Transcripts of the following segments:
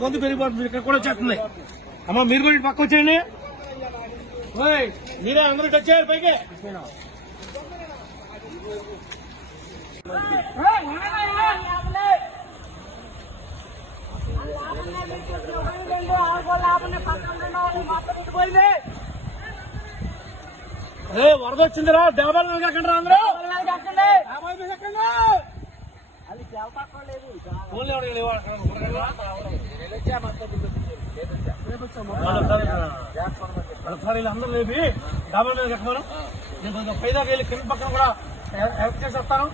కొంత పెరిగిపోతుంది ఇక్కడ కూడా వచ్చేస్తుంది అమ్మ మీరు కూడా ఇటు పక్క వచ్చేయండి మీరే అందరూ ఇటు వచ్చారు పైకి వరద వచ్చిందిరా డాబాల మీద ఎక్కండి అందరూ అందరూ లేపి డాబాల మీద ఎక్కమను నేను కొంచెం పైదాకా వెళ్ళి కింద పక్కన కూడా హెల్ప్ చేసి వస్తాను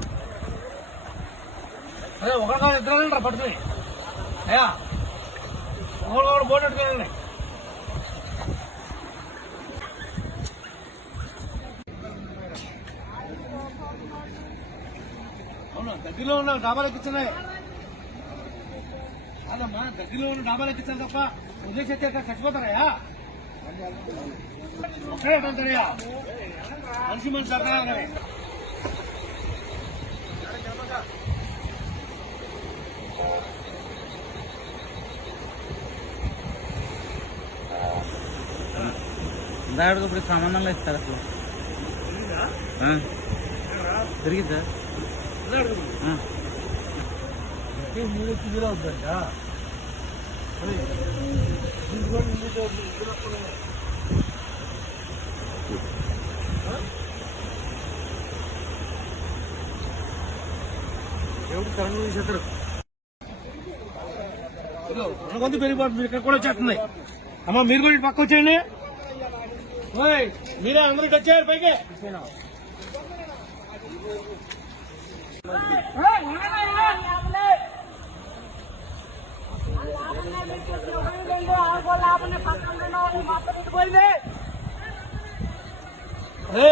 అదే ఒకరిగా ఇద్దరు రా పడుతుంది అయ్యా ఒకరు కూడా బోర్డు పెట్టుకోండి అవునా దగ్గరలో ఉన్న డాబాలు ఎక్కించున్నాయి అదమ్మా దగ్గరలో ఉన్న డాబాలు ఎక్కించాలి తప్ప ఉద్దేశిస్తే చచ్చిపోతారయ్యా ఒక్కడే అంటారయ్యా మనిషి మనిషి అర్థం దాడికి ఇప్పుడు సంబంధంలో ఇస్తారు అసలు తిరిగిద్దా అవుతుందంట కొంత పెరిగిపోతుంది ఇక్కడ కూడా వచ్చేస్తుంది అమ్మ మీరు కూడా ఇటు పక్క వచ్చేయండి మీరే అందరూ ఇటు వచ్చారు పైకి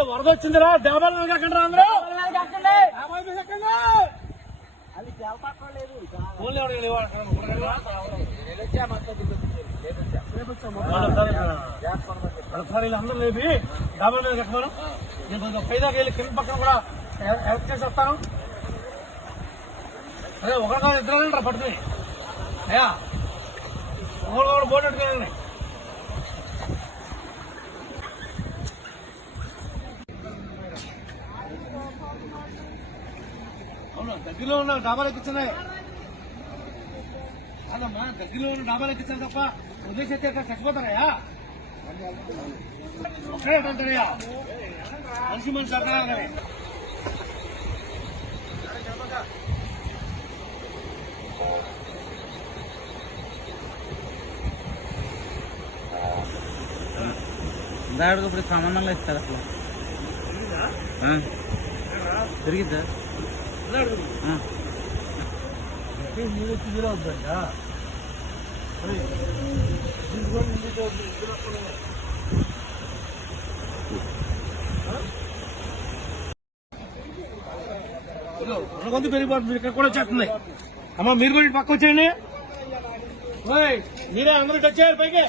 వరద వచ్చిందిరా డాబాల మీద ఎక్కండి అందరూ అందరూ లేపి డాబాల మీద ఎక్కమను నేను కొంచెం పైదాకా వెళ్ళి కింద పక్కన కూడా హెల్ప్ చేసి వస్తాను అదే ఒకరిగా ఇద్దరు రా పడుతుంది అయ్యా ఒకరు కూడా బోర్డు పెట్టుకోండి అవునా దగ్గరలో ఉన్న డాబాలు ఎక్కించున్నాయి అదమ్మా దగ్గరలో ఉన్న డాబాలు ఎక్కించాలి తప్ప ఉద్దేశిస్తే చచ్చిపోతారయ్యా ఒక్కడే అంటారయ్యా మనిషి మనిషి అర్థం దాడికి ఇప్పుడు సంబంధంలో ఇస్తారు అసలు తిరిగిద్దా అవుతుందంట కొంత పెరిగిపోతుంది ఇక్కడ కూడా వచ్చేస్తుంది అమ్మ మీరు కూడా ఇటు పక్క వచ్చేయండి మీరే అందరూ ఇటు వచ్చారు పైకి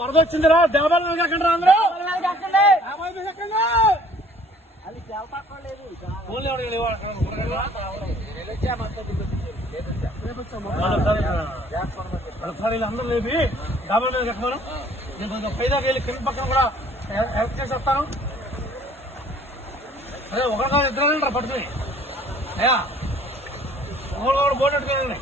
వరద వచ్చిందిరా డాబాల మీద ఎక్కండి అందరూ అందరూ లేపి డాబాల మీద ఎక్కమను నేను కొంచెం పైదాకా వెళ్ళి కింద పక్కన కూడా హెల్ప్ చేసి వస్తాను అదే ఒకరిగా ఇద్దరు రా పడుతుంది అయ్యా ఒకరు కూడా బోర్డు పెట్టుకోండి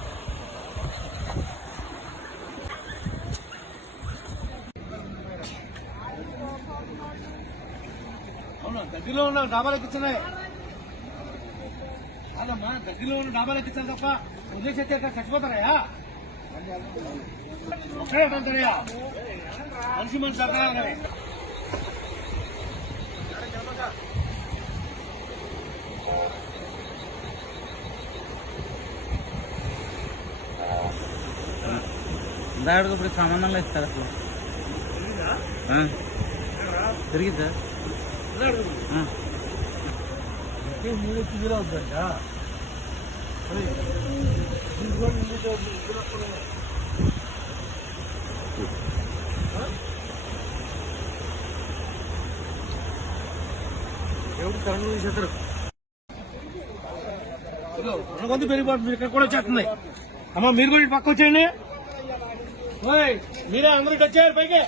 అవునా దగ్గరలో ఉన్న డాబాలు ఎక్కించున్నాయి అదమ్మా దగ్గరలో ఉన్న డాబాలు ఎక్కించాలి తప్ప ఉద్దేశిస్తే చచ్చిపోతారయ్యా ఒక్కడే అంటారయ్యా మనిషి మనిషి అర్థం దాడికి ఇప్పుడు సంబంధంలో ఇస్తారు అసలు తిరిగిద్దా అవుతుందంట ఎవరు కరెంట్ తీసేస్తారు కొంత పెరిగిపోతుంది ఇక్కడ కూడా వచ్చేస్తుంది అమ్మ మీరు కూడా ఇటు పక్క వచ్చేయండి ఓయ్ మీరే అందరూ ఇటు వచ్చారు పైకి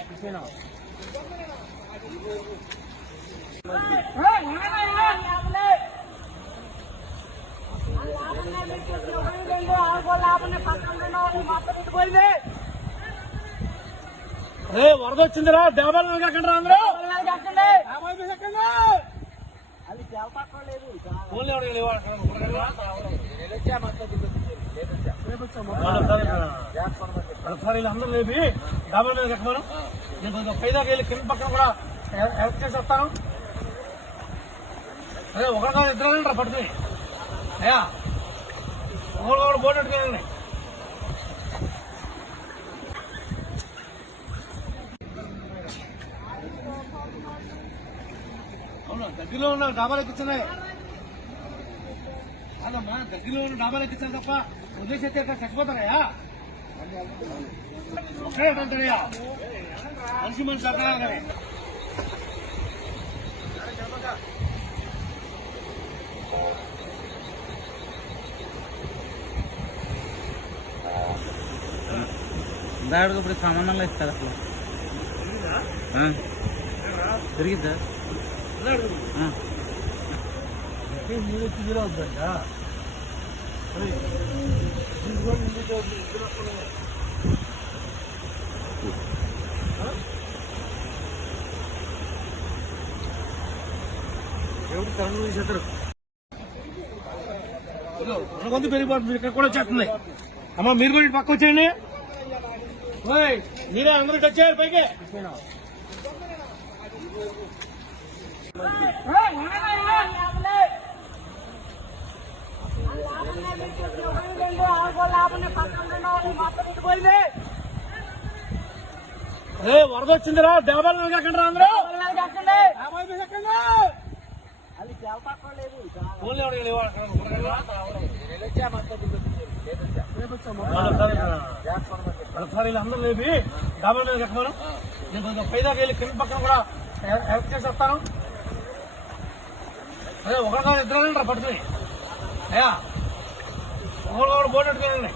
అరే వరద వచ్చిందిరా డాబాలు కాకండి అందరూ ఒకసారి అందరూ లేపి డాబాల మీద ఎక్కమను నేను కొంచెం పైదాకి వెళ్ళి కింద పక్కన కూడా హెల్ప్ చేసి వస్తాను అదే ఒకరిగా ఇద్దరు రా పడుతుంది అయ్యా ఒకరు కూడా బోట్ పెట్టుకోండి అవునా దగ్గరలో ఉన్న డాబాలు ఎక్కించున్నాయి కాదమ్మా దగ్గరలో ఉన్న డాబాలు ఎక్కించాలి తప్ప ఉద్దేశిస్తే ఇక్కడ చచ్చిపోతారయ్యా ఒక్కడే అంటారయ్యా మనిషి మనిషి అక్కడ దాడికి ఇప్పుడు సామాన్యంలో ఇస్తారు అసలు తిరిగిద్దా వద్దంట ఎవరు కరెంట్ తీసేస్తారు కొంత పెరిగిపోతుంది ఇక్కడ కూడా వచ్చేస్తుంది అమ్మ మీరు కూడా ఇటు పక్క వచ్చేయండి ఓయ్ మీరే అందరూ ఇటు వచ్చారు పైకి అరే వరద వచ్చిందిరా డాబాలు కాకండి అందరూ ఒకసారి అందరూ లేపి డాబాల మీద ఎక్కమను నేను కొంచెం పైదాకి వెళ్ళి కింద పక్కన కూడా హెల్ప్ చేసి వస్తాను అదే ఒకరిగా ఇద్దరు రా పడుతుంది అయ్యా ఒకరు కూడా బోట్ పెట్టుకోండి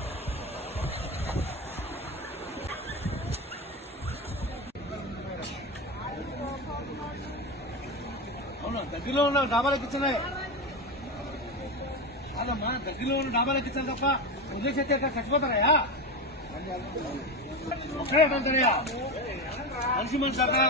అవునా దగ్గరలో ఉన్న డాబాలు ఎక్కించున్నాయి కాదమ్మా దగ్గరలో ఉన్న డాబాలు ఎక్కించాలి తప్ప ఉద్దేశిస్తే ఇక్కడ చచ్చిపోతారయ్యా ఒక్కడే అంటారయ్యా మనిషి మనిషి అక్కడ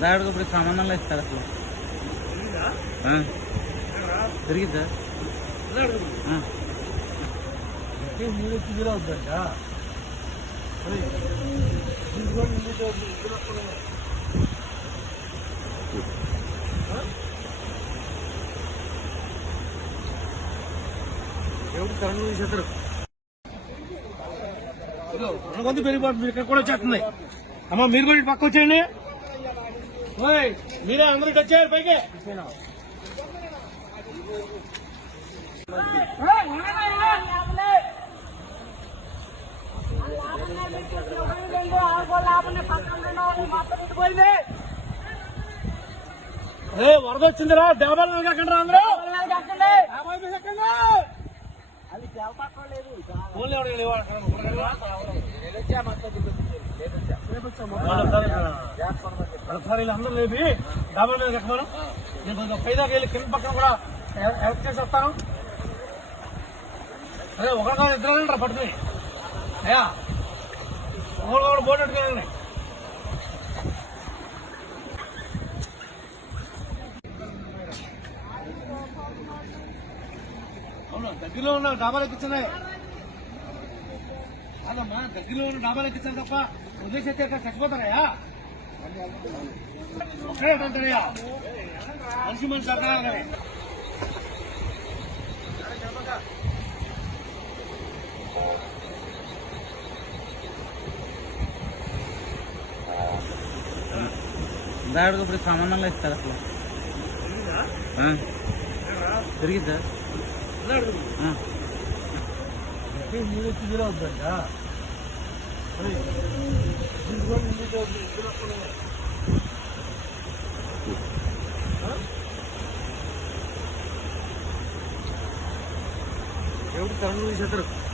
దాడికి ఇప్పుడు సామాన్యంలో ఇస్తారు అసలు తిరిగిద్దా వద్దంట ఎవరు కరెంట్ తీసేస్తారు కొంత పెరిగిపోతుంది ఇక్కడ కూడా వచ్చేస్తుంది అమ్మ మీరు కూడా ఇటు పక్క వచ్చేయండి ఓయ్ మీరే అందరూ ఇటు వచ్చారు పైకి అరే వరద వచ్చిందిరా డాబాలు కాకండి అందరూ ఒకసారి అందరూ లేపి డాబాల మీద ఎక్కమను నేను కొంచెం పైదాకి వెళ్ళి కింద పక్కన కూడా హెల్ప్ చేసి వస్తాను అదే ఒకరిగా ఇద్దరు రా పడుతుంది అయ్యా ఒకరు కూడా బోట్ పెట్టుకోండి అవునా దగ్గరలో ఉన్న డాబాలు ఎక్కించున్నాయి కాదమ్మా దగ్గరలో ఉన్న డాబాలు ఎక్కించాలి తప్ప ఉద్దేశిస్తే ఇక్కడ చచ్చిపోతారయ్యా ఒక్కడే అంటారయ్యా మనిషి మనిషి అక్కడ దాడికి ఇప్పుడు సామాన్యంలో ఇస్తారు అసలు తిరిగిద్దా మీరు వచ్చి మీరే వద్దంట ఎవరు కరెంట్ తీసేస్తారు